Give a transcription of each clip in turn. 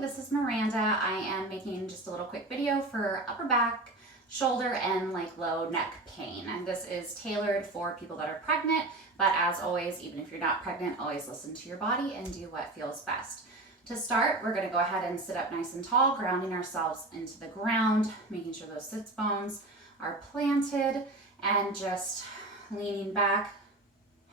this is Miranda. I am making just a little quick video for upper back, shoulder, and like low neck pain. And this is tailored for people that are pregnant, but as always, even if you're not pregnant, always listen to your body and do what feels best. To start, we're gonna go ahead and sit up nice and tall, grounding ourselves into the ground, making sure those sits bones are planted, and just leaning back,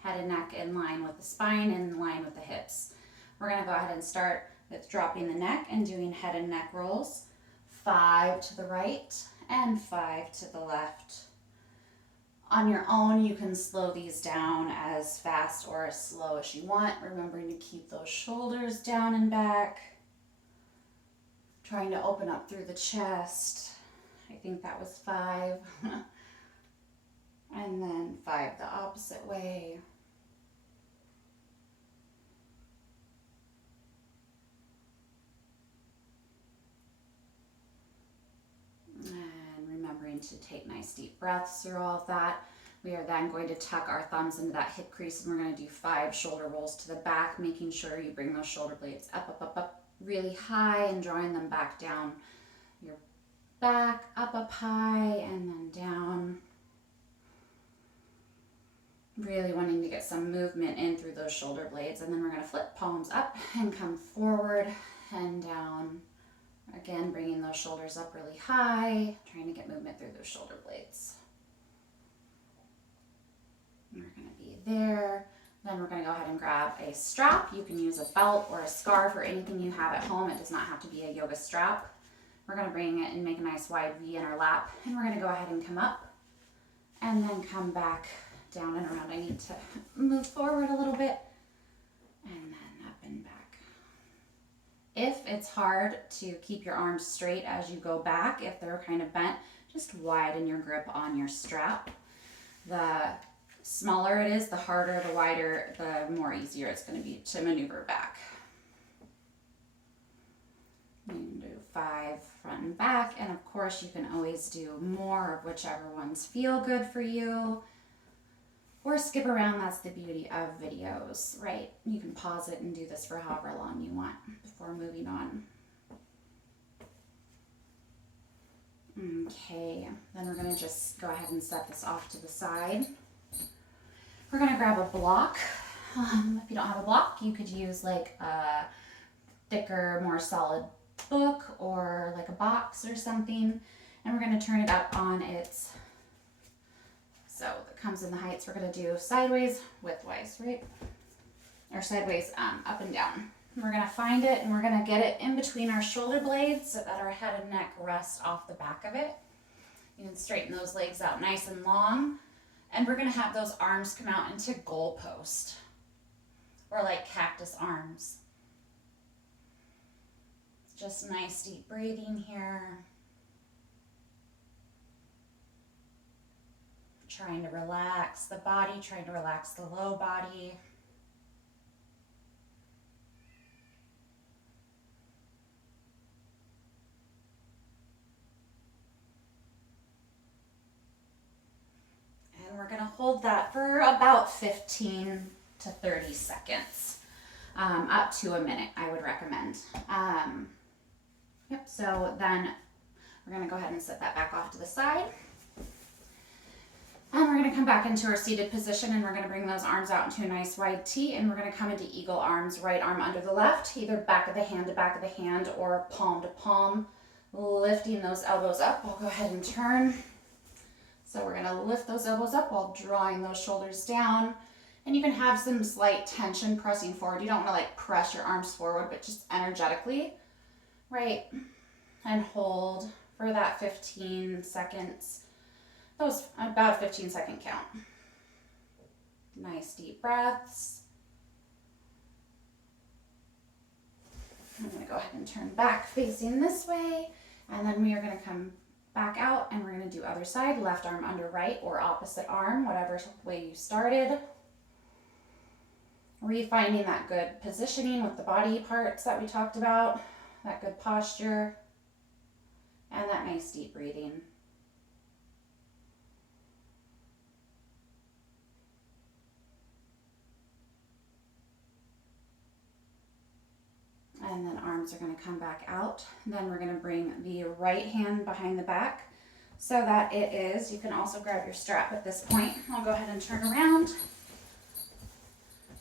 head and neck in line with the spine and in line with the hips. We're gonna go ahead and start with dropping the neck and doing head and neck rolls. 5 to the right and 5 to the left. On your own, you can slow these down as fast or as slow as you want, remembering to keep those shoulders down and back. Trying to open up through the chest. I think that was 5. And then 5 the opposite way. And remembering to take nice deep breaths through all of that. We are then going to tuck our thumbs into that hip crease, and we're going to do 5 shoulder rolls to the back, making sure you bring those shoulder blades up, up, up, up, really high, and drawing them back down your back, up, up high, and then down. Really wanting to get some movement in through those shoulder blades, and then we're going to flip palms up and come forward and down. Again, bringing those shoulders up really high, trying to get movement through those shoulder blades. We're going to be there. Then we're going to go ahead and grab a strap. You can use a belt or a scarf or anything you have at home. It does not have to be a yoga strap. We're going to bring it and make a nice wide V in our lap. And we're going to go ahead and come up and then come back down and around. I need to move forward a little bit and then up and back. If it's hard to keep your arms straight as you go back, if they're kind of bent, just widen your grip on your strap. The smaller it is, the harder, the wider, the more easier it's going to be to maneuver back. You can do 5 front and back, and of course you can always do more of whichever ones feel good for you. Or skip around, that's the beauty of videos, right? You can pause it and do this for however long you want before moving on. Okay, then we're gonna just go ahead and set this off to the side. We're gonna grab a block. If you don't have a block, you could use like a thicker, more solid book or like a box or something. And we're gonna turn it up on its, so that comes in the heights. We're gonna do sideways, widthwise, right? Or sideways, up and down. And we're gonna find it and we're gonna get it in between our shoulder blades so that our head and neck rest off the back of it. You can straighten those legs out nice and long. And we're gonna have those arms come out into goalpost or like cactus arms. Just nice deep breathing here. Trying to relax the body, trying to relax the low body. And we're going to hold that for about 15 to 30 seconds, up to a minute, I would recommend. Yep, so then we're going to go ahead and set that back off to the side. And we're going to come back into our seated position, and we're going to bring those arms out into a nice wide T, and we're going to come into eagle arms, right arm under the left, either back of the hand to back of the hand or palm to palm, lifting those elbows up. We'll go ahead and turn. So we're going to lift those elbows up while drawing those shoulders down, and you can have some slight tension pressing forward. You don't want to like press your arms forward, but just energetically, right? And hold for that 15 seconds. That was about a 15-second count. Nice deep breaths. I'm going to go ahead and turn back facing this way, and then we are going to come back out and we're going to do other side, left arm under right or opposite arm, whatever way you started. Refinding that good positioning with the body parts that we talked about, that good posture, and that nice deep breathing. And then arms are going to come back out. Then we're going to bring the right hand behind the back so that it is, you can also grab your strap at this point. I'll go ahead and turn around.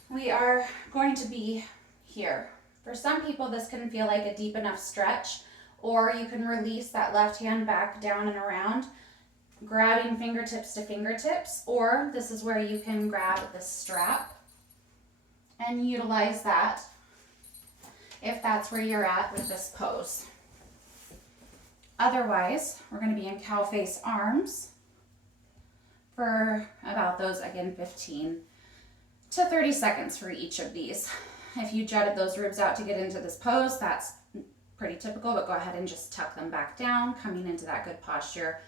We are going to be here. For some people, this can feel like a deep enough stretch, or you can release that left hand back down and around, grabbing fingertips to fingertips, or this is where you can grab the strap and utilize that if that's where you're at with this pose. Otherwise, we're going to be in cow face arms for about those, again, 15 to 30 seconds for each of these. If you jutted those ribs out to get into this pose, that's pretty typical, but go ahead and just tuck them back down, coming into that good posture,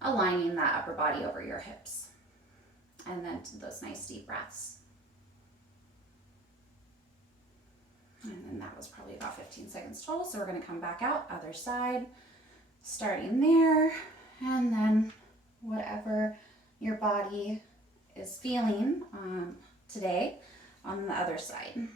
aligning that upper body over your hips. And then those nice deep breaths. And then that was probably about 15 seconds total. So we're going to come back out, other side, starting there, and then whatever your body is feeling today on the other side.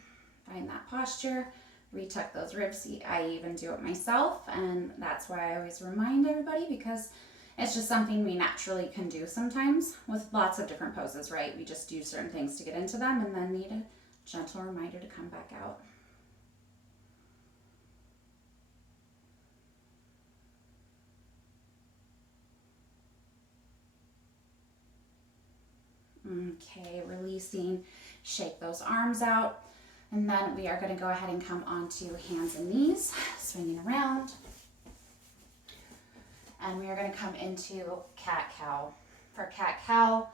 Find that posture, retuck those ribs. I even do it myself, and that's why I always remind everybody, because it's just something we naturally can do sometimes with lots of different poses, right? We just do certain things to get into them and then need a gentle reminder to come back out. Okay, releasing, shake those arms out, and then we are going to go ahead and come onto hands and knees, swinging around, and we are going to come into cat-cow. For cat-cow,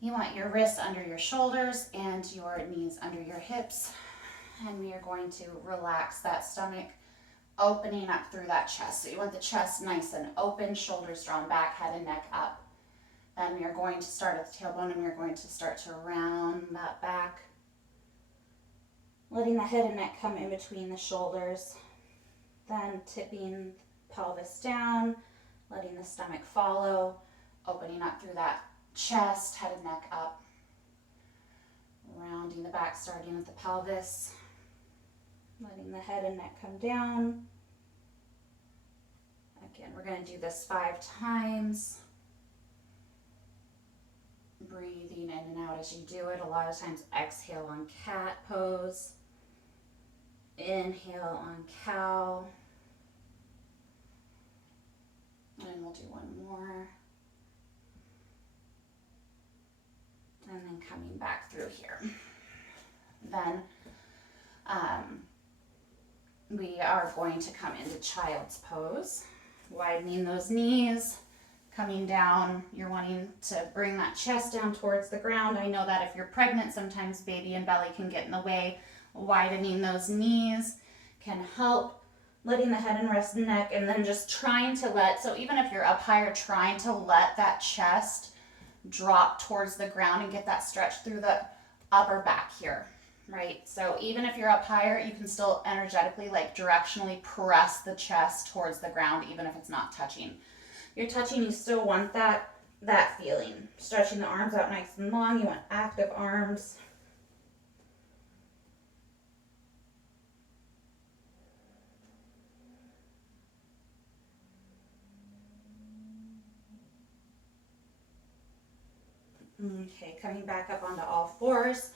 you want your wrists under your shoulders and your knees under your hips, and we are going to relax that stomach, opening up through that chest. So you want the chest nice and open, shoulders drawn back, head and neck up. Then we are going to start at the tailbone, and we are going to start to round that back, letting the head and neck come in between the shoulders, then tipping the pelvis down, letting the stomach follow, opening up through that chest, head and neck up, rounding the back, starting at the pelvis, letting the head and neck come down. Again, we're going to do this 5 times. Breathing in and out as you do it. A lot of times exhale on cat pose, inhale on cow, and we'll do one more, and then coming back through here. Then we are going to come into child's pose, widening those knees, coming down. You're wanting to bring that chest down towards the ground. I know that if you're pregnant, sometimes baby and belly can get in the way. Widening those knees can help. Letting the head and rest neck, and then just trying to let, so even if you're up higher, trying to let that chest drop towards the ground and get that stretch through the upper back here, right? So even if you're up higher, you can still energetically, like directionally press the chest towards the ground, even if it's not touching. You're touching, you still want that feeling. Stretching the arms out nice and long. You want active arms. Okay, coming back up onto all fours.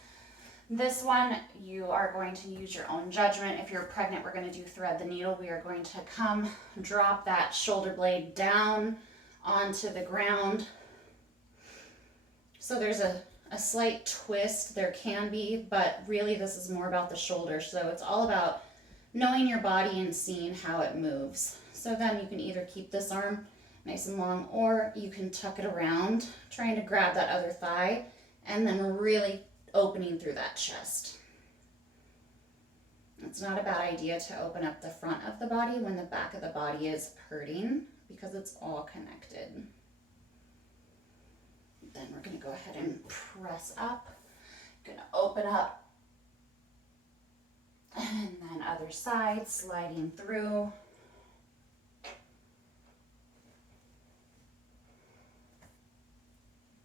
This one, you are going to use your own judgment. If you're pregnant, we're going to do thread the needle. We are going to come, drop that shoulder blade down onto the ground. So there's a slight twist, there can be, but really this is more about the shoulder. So it's all about knowing your body and seeing how it moves. So then you can either keep this arm nice and long, or you can tuck it around, trying to grab that other thigh, and then really opening through that chest. It's not a bad idea to open up the front of the body when the back of the body is hurting, because it's all connected. Then we're going to go ahead and press up. Going to open up. And then other side, sliding through.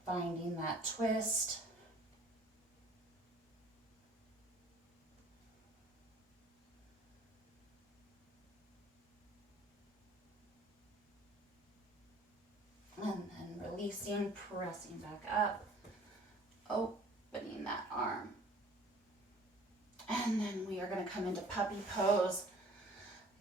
Finding that twist. releasing, pressing back up, opening that arm. And then we are going to come into puppy pose.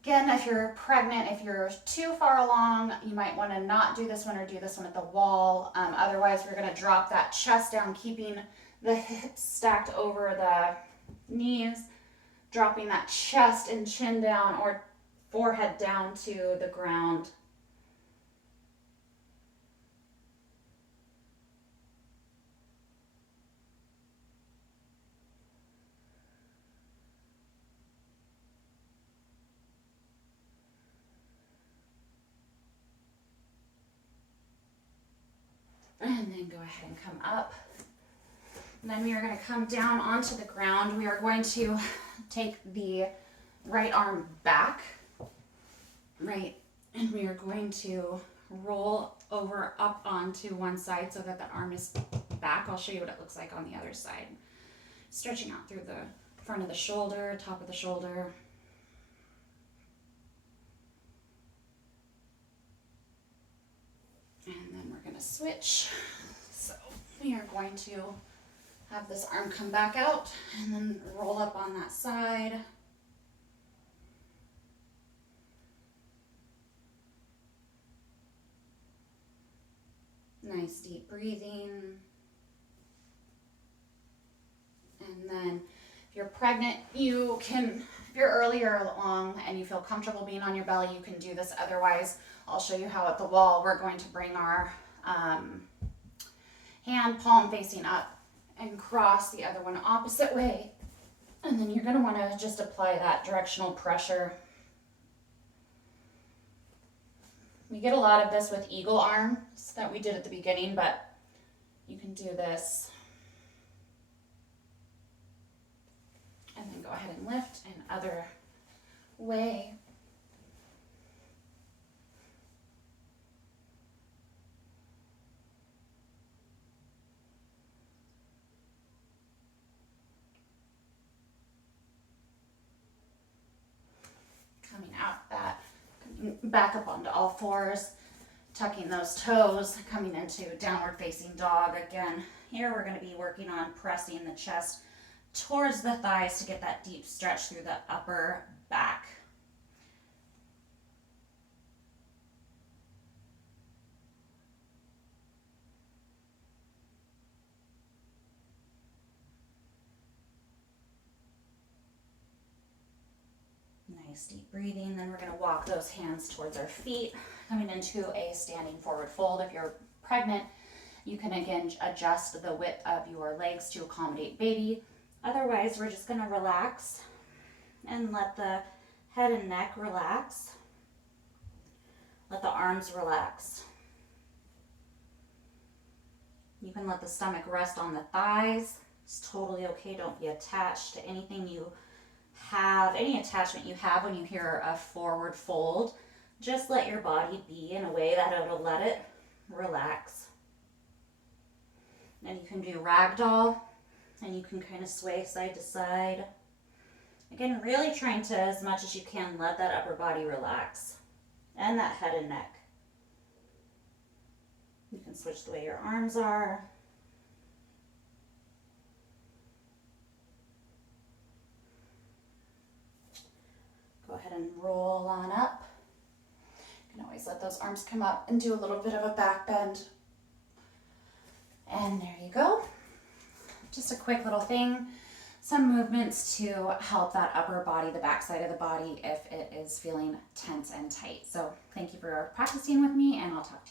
Again, if you're pregnant, if you're too far along, you might want to not do this one or do this one at the wall. Otherwise, we're going to drop that chest down, keeping the hips stacked over the knees, dropping that chest and chin down or forehead down to the ground. And then go ahead and come up. And then we are going to come down onto the ground. We are going to take the right arm back, right, and we are going to roll over up onto one side so that the arm is back. I'll show you what it looks like on the other side. Stretching out through the front of the shoulder, top of the shoulder. And then we're going to switch. So we are going to have this arm come back out and then roll up on that side. Nice deep breathing. And then if you're pregnant, you can, if you're earlier along and you feel comfortable being on your belly, you can do this. Otherwise, I'll show you how at the wall we're going to bring our hand palm facing up and cross the other one opposite way. And then you're going to want to just apply that directional pressure. We get a lot of this with eagle arms that we did at the beginning, but you can do this. And then go ahead and lift and other way. Coming out that, coming back up onto all fours, tucking those toes, coming into downward facing dog. Again, here we're going to be working on pressing the chest towards the thighs to get that deep stretch through the upper back. Nice deep breathing. Then we're going to walk those hands towards our feet, coming into a standing forward fold. If you're pregnant, you can again adjust the width of your legs to accommodate baby. Otherwise, we're just going to relax and let the head and neck relax. Let the arms relax. You can let the stomach rest on the thighs. It's totally okay. Don't be attached to anything you have, any attachment you have when you hear a forward fold. Just let your body be in a way that it'll let it relax. And you can do ragdoll, and you can kind of sway side to side. Again, really trying to, as much as you can, let that upper body relax and that head and neck. You can switch the way your arms are. Go ahead and roll on up. You can always let those arms come up and do a little bit of a back bend. And there you go. Just a quick little thing. Some movements to help that upper body, the back side of the body, if it is feeling tense and tight. So thank you for practicing with me, and I'll talk to you soon.